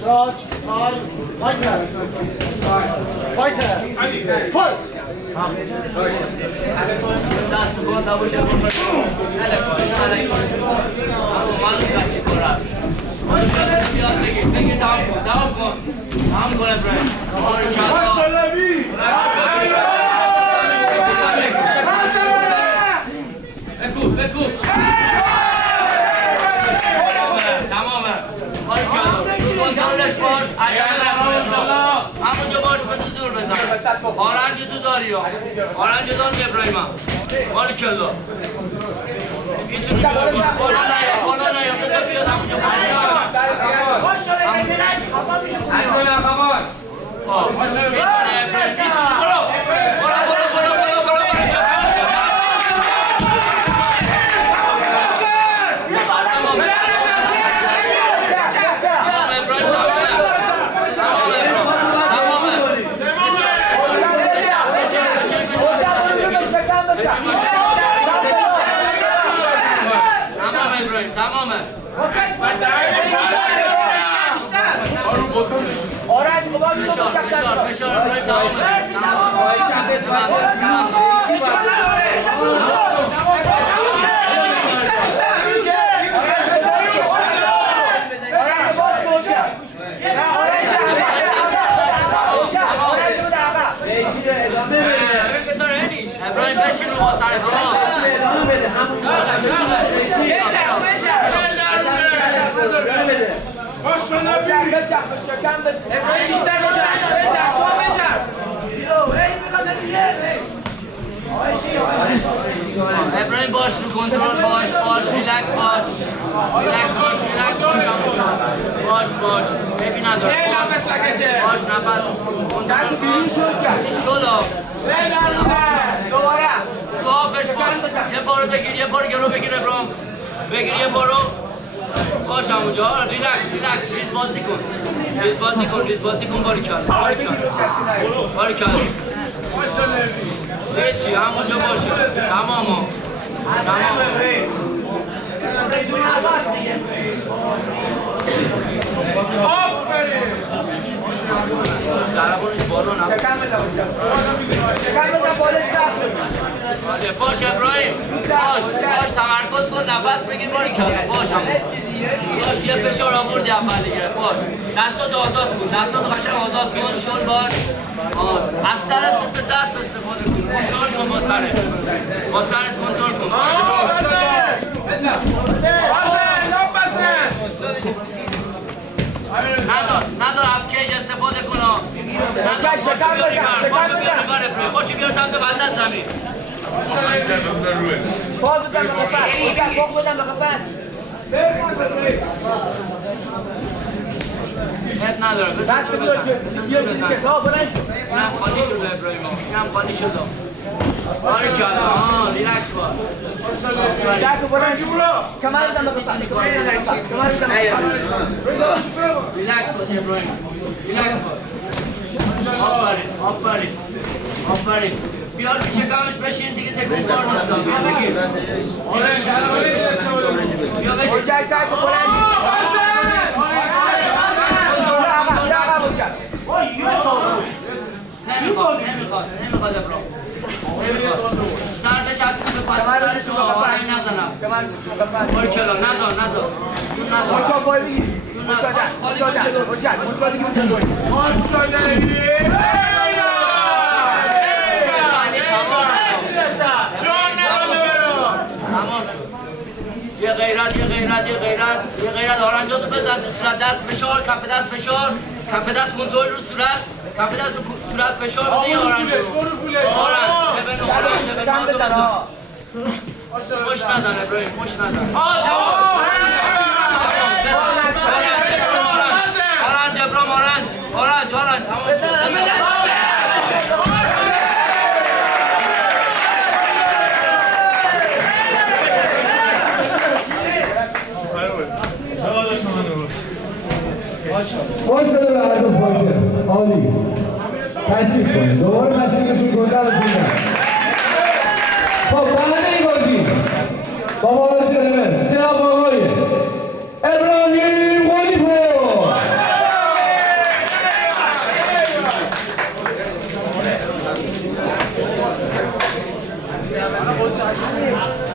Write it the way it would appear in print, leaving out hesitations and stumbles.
Charge, time, fighter. Fighter. Fight. همونجا باش بده زور بزن آرنج تو داری آرنج داری ابراهیما مالی کلا میتونی بالا نیا بزن بیاد همونجا باش آرنج مباز تو بچه فشار ابراهیم باش رو کنترل باش ریلکس باش ببین نداره باش نفس شلو دوافش باش یه بارو بگیر یه بار گرو بگیر ابراهیم بگیر یه بارو باش همونجا ریلکس ریز بازی کن باری کن هیچی همونجا باشه تمام باش ابراهیم باش تمرکز کن نفس بگیر باری کن باش یه فشار آوردی اول دیگه باش دستات آزاد کن دستات قشنگ آزاد کن شل باش از سرت مثل دست استفاده کن کنترل کن با سرت کنترل کن نذار افکیج استفاده کن باشو بیار سمت وسط زمین باز بزن به قفص حد نداره دست بیار جلو که بلند شد اینم خالی شده ابراهیم اینم خالی شده ریلکس باش جاکو بلند شد کمر بزن به قفص ریلکس باش ابراهیم ریلکس باش آفرین بیار تو شکمش بشین دیگه تکون دار نیستم بیا بگیر بیا بشین جاکو بلند نمیخواد ابراهیم سر بچسبون به پس سرشو آرنج نزنم باری کلا نزار مچا پای بگیر مچا دیگه تمام شد یه غیرت آرنجاتو بزن تو صورت دست فشار کف دست کنترل رو صورت کف دست رو صورت فشار بده یه آرنج پشت نزن ابراهیم پشت نزن آرنج ابراهیم آرنج تمام شد باشه به هر دو پایتر عالی تشریف کنید دوباره تشریفشون کنید خب بعد این بازی با مواجه جناب آقای